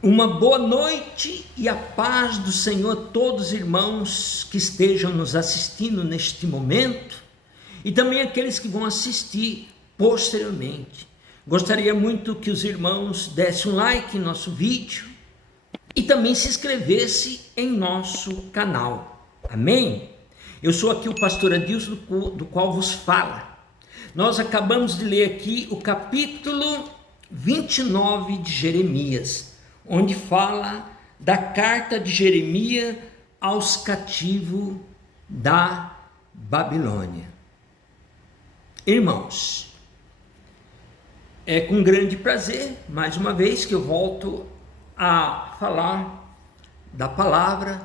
Uma boa noite e a paz do Senhor a todos os irmãos que estejam nos assistindo neste momento e também aqueles que vão assistir posteriormente. Gostaria muito que os irmãos dessem um like em nosso vídeo e também se inscrevesse em nosso canal. Amém? Eu sou aqui o pastor Adilson, do qual vos fala. Nós acabamos de ler aqui o capítulo 29 de Jeremias, onde fala da carta de Jeremias aos cativos da Babilônia. Irmãos, é com grande prazer, mais uma vez, que eu volto a falar da palavra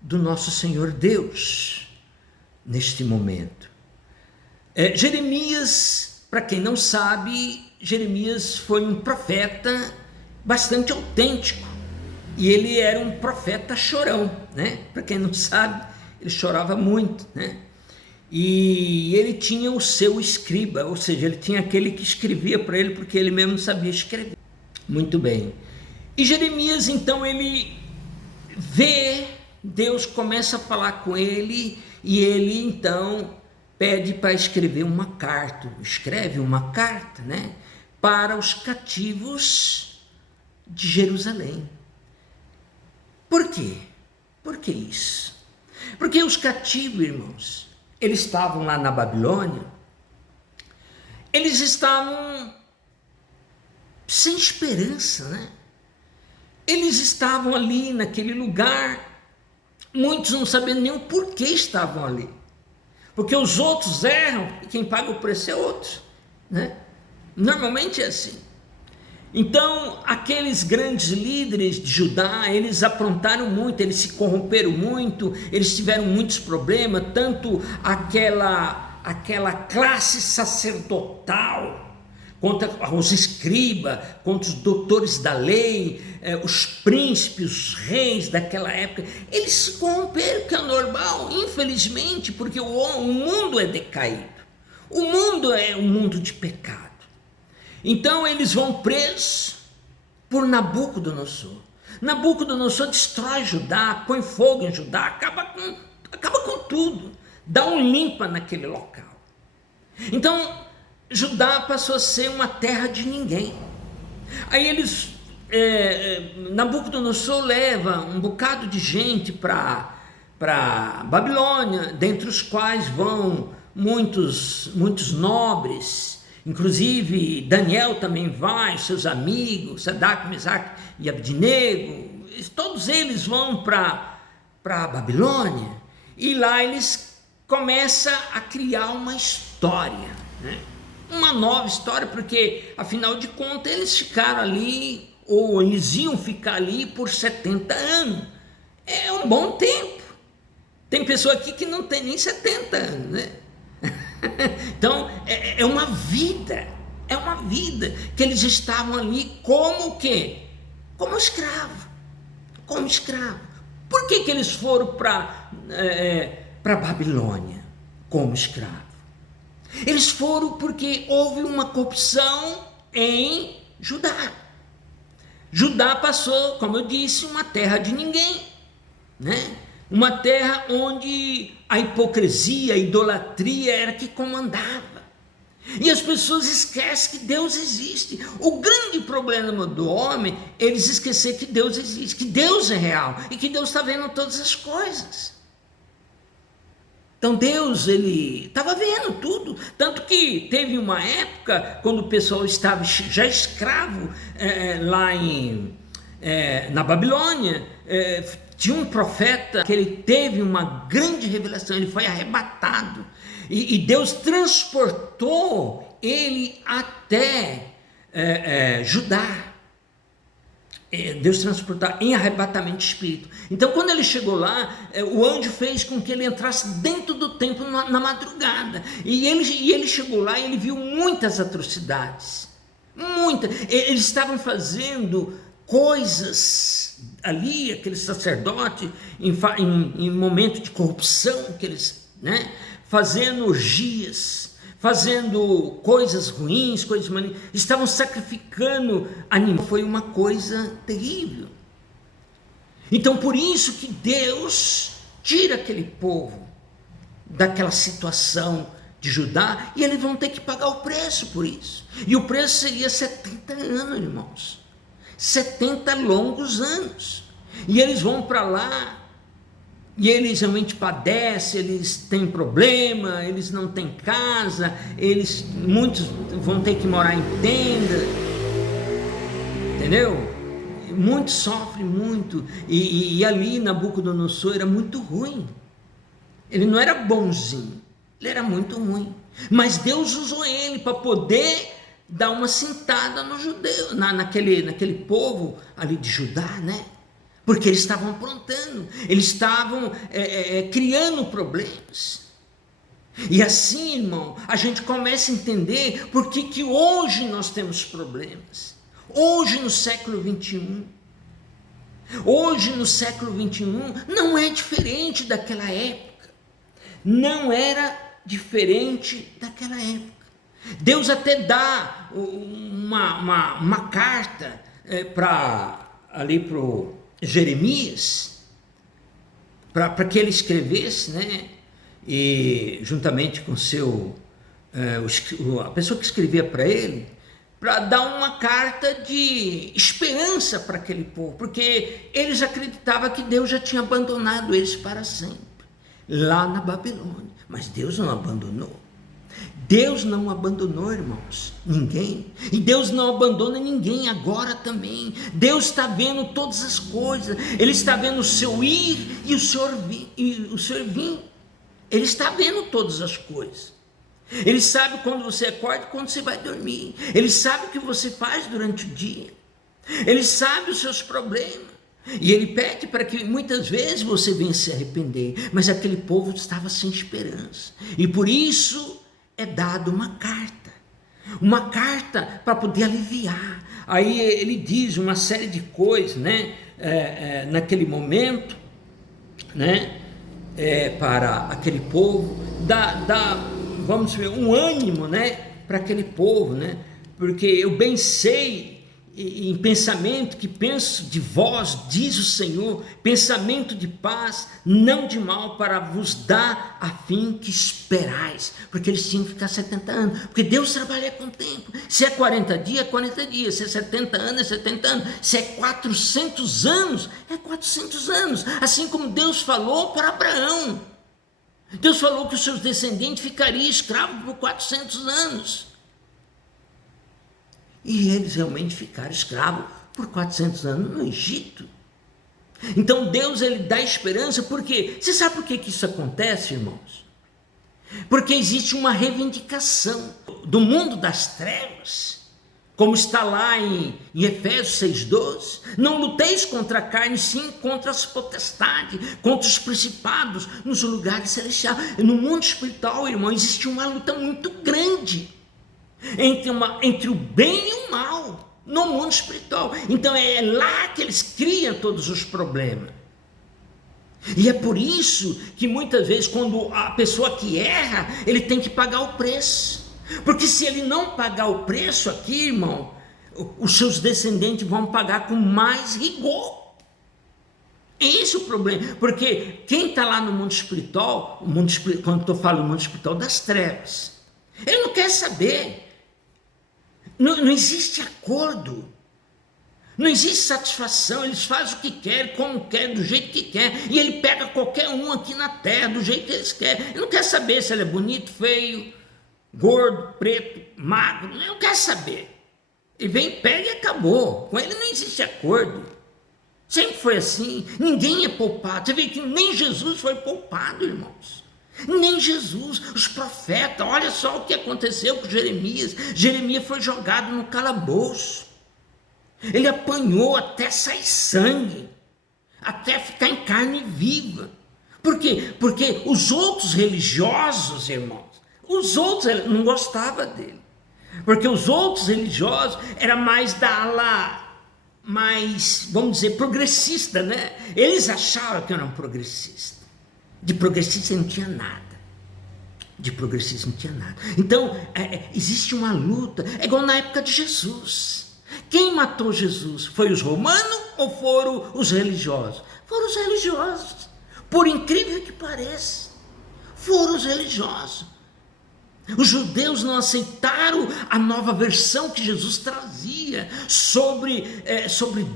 do nosso Senhor Deus, neste momento. Jeremias, para quem não sabe, Jeremias foi um profeta bastante autêntico, e ele era um profeta chorão, né? Para quem não sabe, ele chorava muito, né? E ele tinha o seu escriba, ou seja, ele tinha aquele que escrevia para ele, porque ele mesmo não sabia escrever. Muito bem. E Jeremias, então, ele vê, Deus começa a falar com ele, e ele então pede para escrever uma carta, escreve uma carta, né? Para os cativos de Jerusalém. Por quê? Por que isso? Porque os cativos, irmãos, eles estavam lá na Babilônia, eles estavam sem esperança, né? Eles estavam ali naquele lugar, muitos não sabiam nem o porquê estavam ali, porque os outros erram e quem paga o preço é outro, né? Normalmente é assim. Então, aqueles grandes líderes de Judá, eles aprontaram muito, eles se corromperam muito, eles tiveram muitos problemas, tanto aquela classe sacerdotal, contra os escribas, contra os doutores da lei, os príncipes, os reis daquela época, eles se corromperam, que é normal, infelizmente, porque o mundo é decaído, o mundo é um mundo de pecado. Então eles vão presos por Nabucodonosor. Nabucodonosor destrói Judá, põe fogo em Judá, acaba com tudo, dá um limpa naquele local. Então Judá passou a ser uma terra de ninguém. Aí Nabucodonosor leva um bocado de gente para Babilônia, dentre os quais vão muitos nobres. Inclusive Daniel também vai, seus amigos, Sadraque, Mesaque e Abdinego, todos eles vão para Babilônia, e lá eles começam a criar uma história, né? Uma nova história, porque afinal de contas eles ficaram ali, ou eles iam ficar ali por 70 anos, é um bom tempo. Tem pessoa aqui que não tem nem 70 anos, né? Então é uma vida que eles estavam ali como o quê? Como escravo. Por que eles foram para Babilônia como escravo? Eles foram porque houve uma corrupção em Judá. Judá passou, como eu disse, uma terra de ninguém, né? Uma terra onde a hipocrisia, a idolatria era que comandava. E as pessoas esquecem que Deus existe. O grande problema do homem é eles esquecer que Deus existe, que Deus é real e que Deus está vendo todas as coisas. Então Deus, ele estava vendo tudo, tanto que teve uma época quando o pessoal estava já escravo lá na Babilônia. Tinha um profeta que ele teve uma grande revelação, ele foi arrebatado, e Deus transportou ele até Judá. Deus transportou em arrebatamento de espírito. Então quando ele chegou lá, o anjo fez com que ele entrasse dentro do templo na madrugada, e ele chegou lá e ele viu muitas atrocidades, eles estavam fazendo coisas ali, aquele sacerdote, em momento de corrupção, que eles, né, fazendo orgias, fazendo coisas ruins, coisas malignas, estavam sacrificando animais. Foi uma coisa terrível. Então por isso que Deus tira aquele povo daquela situação de Judá, e eles vão ter que pagar o preço por isso. E o preço seria 70 anos, irmãos. 70 longos anos. E eles vão para lá, e eles realmente padecem, eles têm problema, eles não têm casa, muitos vão ter que morar em tenda, entendeu? Muitos sofrem muito, e ali Nabucodonosor era muito ruim, ele não era bonzinho, ele era muito ruim, mas Deus usou ele para poder dar uma cintada no judeu, naquele povo ali de Judá, né? Porque eles estavam aprontando, eles estavam criando problemas. E assim, irmão, a gente começa a entender por que hoje nós temos problemas. Hoje no século 21, hoje no século 21, não é diferente daquela época. Não era diferente daquela época. Deus até dá uma carta ali para o Jeremias, para que ele escrevesse, né? E juntamente com a pessoa que escrevia para ele, para dar uma carta de esperança para aquele povo, porque eles acreditavam que Deus já tinha abandonado eles para sempre, lá na Babilônia, mas Deus não abandonou. Deus não abandonou, irmãos, ninguém, e Deus não abandona ninguém agora também. Deus está vendo todas as coisas, Ele está vendo o seu ir e o seu vir, Ele está vendo todas as coisas. Ele sabe quando você acorda e quando você vai dormir, Ele sabe o que você faz durante o dia, Ele sabe os seus problemas, e Ele pede para que muitas vezes você venha se arrepender, mas aquele povo estava sem esperança, e por isso é dado uma carta para poder aliviar. Aí ele diz uma série de coisas, né? Naquele momento, né? Para aquele povo, vamos ver, um ânimo, né? Para aquele povo, né? Porque eu bem sei, em pensamento que penso de vós, diz o Senhor, pensamento de paz, não de mal, para vos dar a fim que esperais. Porque eles tinham que ficar 70 anos, porque Deus trabalha com tempo. Se é 40 dias, é 40 dias, se é 70 anos, é 70 anos, se é 400 anos, é 400 anos, assim como Deus falou para Abraão. Deus falou que os seus descendentes ficariam escravos por 400 anos. E eles realmente ficaram escravos por 400 anos no Egito. Então Deus, ele dá esperança, porque você sabe por que isso acontece, irmãos? Porque existe uma reivindicação do mundo das trevas, como está lá em Efésios 6,12, não luteis contra a carne, sim contra as potestades, contra os principados nos lugares celestiais. No mundo espiritual, irmão, existe uma luta muito grande entre o bem e o mal, no mundo espiritual. Então é lá que eles criam todos os problemas. E é por isso que muitas vezes, quando a pessoa que erra, ele tem que pagar o preço. Porque se ele não pagar o preço aqui, irmão, os seus descendentes vão pagar com mais rigor. Esse é o problema. Porque quem está lá no mundo espiritual, quando eu falo mundo espiritual, das trevas, ele não quer saber. Não existe acordo, não existe satisfação. Eles fazem o que querem, como querem, do jeito que querem, e ele pega qualquer um aqui na terra do jeito que eles querem. Ele não quer saber se ele é bonito, feio, gordo, preto, magro, ele não quer saber. Ele vem, pega e acabou. Com ele não existe acordo. Sempre foi assim, ninguém é poupado. Você vê que nem Jesus foi poupado, irmãos. Nem Jesus, os profetas. Olha só o que aconteceu com Jeremias. Jeremias foi jogado no calabouço, ele apanhou até sair sangue, até ficar em carne viva. Por quê? Porque os outros religiosos, irmãos, os outros não gostavam dele, porque os outros religiosos eram mais da ala, mais, vamos dizer, progressista, né? Eles achavam que eram progressistas. De progressista não tinha nada. De progressismo não tinha nada. Então, existe uma luta, é igual na época de Jesus. Quem matou Jesus? Foi os romanos ou foram os religiosos? Foram os religiosos. Por incrível que pareça, foram os religiosos. Os judeus não aceitaram a nova versão que Jesus trazia sobre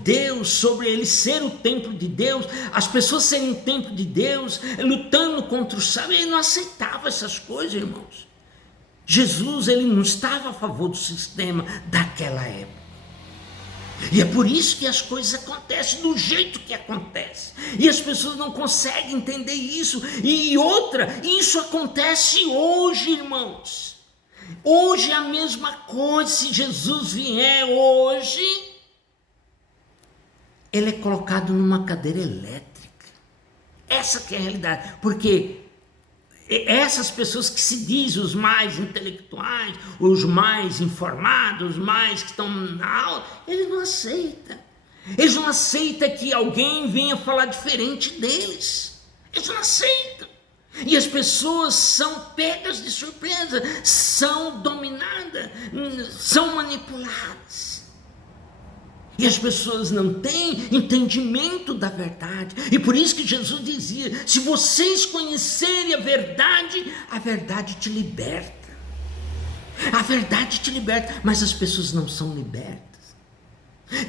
Deus, sobre ele ser o templo de Deus, as pessoas serem o templo de Deus, lutando contra o sábado. Ele não aceitava essas coisas, irmãos. Jesus, ele não estava a favor do sistema daquela época. E é por isso que as coisas acontecem do jeito que acontece. E as pessoas não conseguem entender isso. E outra, isso acontece hoje, irmãos. Hoje é a mesma coisa. Se Jesus vier hoje, ele é colocado numa cadeira elétrica. Essa que é a realidade. Porque essas pessoas que se dizem os mais intelectuais, os mais informados, os mais que estão na aula, eles não aceitam. Eles não aceitam que alguém venha falar diferente deles. Eles não aceitam. E as pessoas são pegas de surpresa, são dominadas, são manipuladas. E as pessoas não têm entendimento da verdade. E por isso que Jesus dizia: se vocês conhecerem a verdade te liberta. A verdade te liberta, mas as pessoas não são libertas.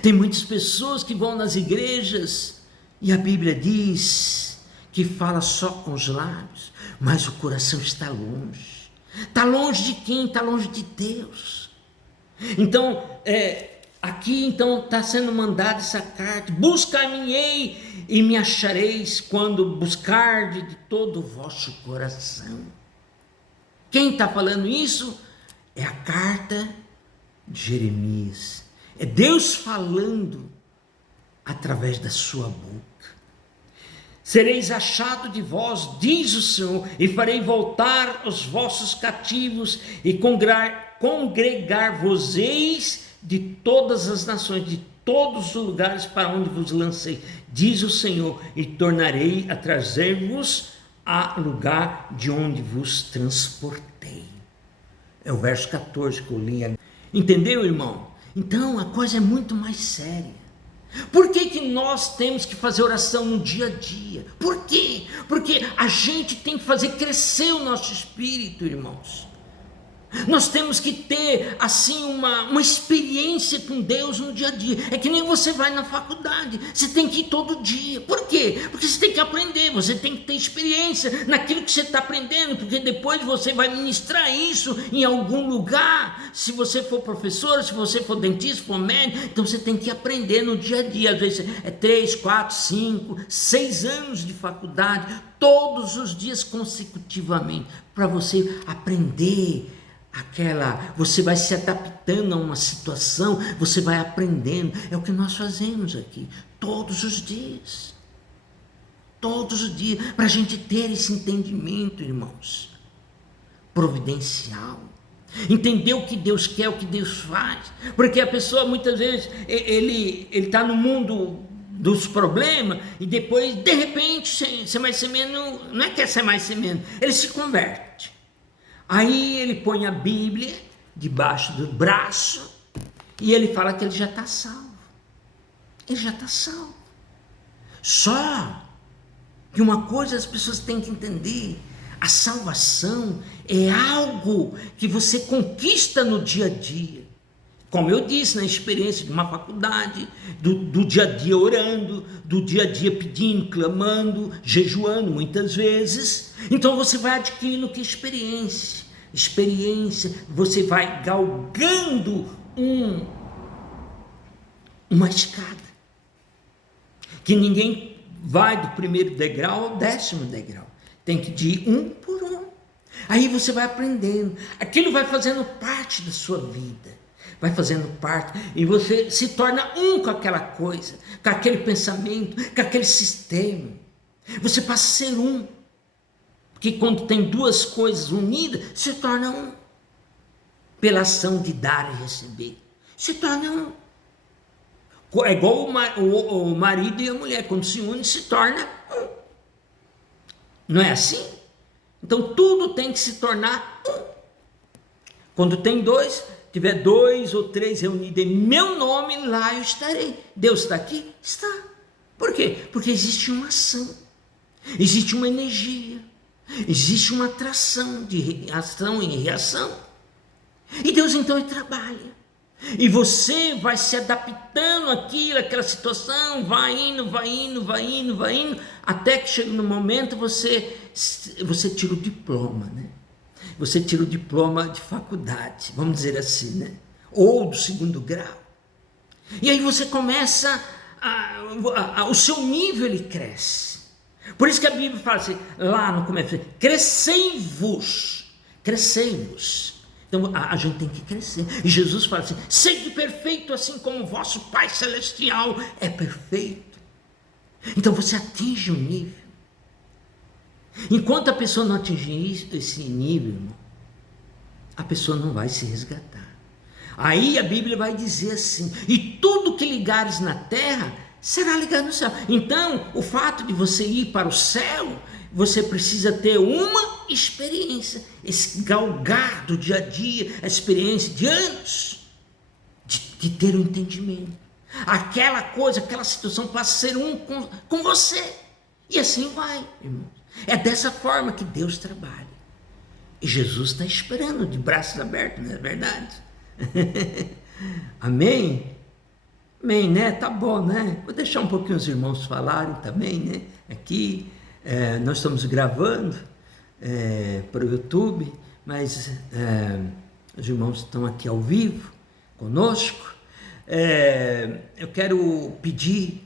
Tem muitas pessoas que vão nas igrejas e a Bíblia diz que fala só com os lábios, mas o coração está longe. Está longe de quem? Está longe de Deus. Então, aqui então está sendo mandada essa carta: buscar-me-ei e me achareis quando buscardes de todo o vosso coração. Quem está falando isso? É a carta de Jeremias. É Deus falando através da sua boca. Sereis achado de vós, diz o Senhor, e farei voltar os vossos cativos e congregar-vos-eis de todas as nações, de todos os lugares para onde vos lancei, diz o Senhor, e tornarei a trazer-vos a lugar de onde vos transportei. É o verso 14 que eu li. Entendeu, irmão? Então a coisa é muito mais séria. Por que nós temos que fazer oração no dia a dia? Por quê? Porque a gente tem que fazer crescer o nosso espírito, irmãos. Nós temos que ter assim uma experiência com Deus no dia a dia. É que nem você vai na faculdade, você tem que ir todo dia. Por quê? Porque você tem que aprender, você tem que ter experiência naquilo que você está aprendendo, porque depois você vai ministrar isso em algum lugar. Se você for professor, se você for dentista, se for médico, então você tem que aprender no dia a dia. Às vezes é 3, 4, 5, 6 anos de faculdade, todos os dias consecutivamente, para você aprender. Você vai se adaptando a uma situação, você vai aprendendo. É o que nós fazemos aqui, todos os dias, para a gente ter esse entendimento, irmãos, providencial, entender o que Deus quer, o que Deus faz, porque a pessoa muitas vezes, ele está no mundo dos problemas, e depois, de repente, ser mais semeno, não é que é ser mais semeno, ele se converte. Aí ele põe a Bíblia debaixo do braço e ele fala que ele já está salvo. Ele já está salvo. Só que uma coisa as pessoas têm que entender: a salvação é algo que você conquista no dia a dia. Como eu disse, na experiência de uma faculdade, do dia a dia orando, do dia a dia pedindo, clamando, jejuando muitas vezes. Então você vai adquirindo que experiência, você vai galgando uma escada, que ninguém vai do primeiro degrau ao 10º degrau, tem que ir um por um. Aí você vai aprendendo, aquilo vai fazendo parte da sua vida, vai fazendo parte, e você se torna um com aquela coisa, com aquele pensamento, com aquele sistema. Você passa a ser um, porque quando tem duas coisas unidas, se torna um, pela ação de dar e receber, se torna um. É igual o marido e a mulher, quando se unem, se torna um. Não é assim? Então tudo tem que se tornar um. Quando tem dois, tiver 2 ou 3 reunidos em meu nome, lá eu estarei. Deus está aqui? Está. Por quê? Porque existe uma ação, existe uma energia, existe uma atração de ação e reação. E Deus então ele trabalha. E você vai se adaptando àquela situação, vai indo, até que chega no momento você tira o diploma, né? Você tira o diploma de faculdade, vamos dizer assim, né? Ou do 2º grau. E aí você começa, o seu nível ele cresce. Por isso que a Bíblia fala assim, lá no começo, crescei-vos. Então a gente tem que crescer. E Jesus fala assim, sede perfeito assim como o vosso Pai Celestial é perfeito. Então você atinge um nível. Enquanto a pessoa não atingir esse nível, irmão, a pessoa não vai se resgatar. Aí a Bíblia vai dizer assim, e tudo que ligares na terra será ligado no céu. Então o fato de você ir para o céu, você precisa ter uma experiência, esse galgar do dia a dia, a experiência de anos, de ter um entendimento. Aquela coisa, aquela situação passa a ser um com você. E assim vai, irmãos. É dessa forma que Deus trabalha. E Jesus está esperando de braços abertos, não é verdade? Amém? Amém, né? Tá bom, né? Vou deixar um pouquinho os irmãos falarem também, né? Aqui, nós estamos gravando para o YouTube, mas os irmãos estão aqui ao vivo conosco. Eu quero pedir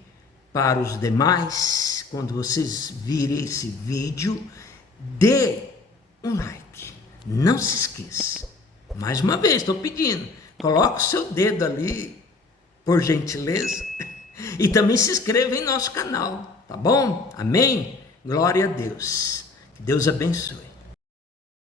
para os demais, quando vocês virem esse vídeo, dê um like, não se esqueça, mais uma vez estou pedindo, coloque o seu dedo ali, por gentileza, e também se inscreva em nosso canal, tá bom? Amém? Glória a Deus, que Deus abençoe.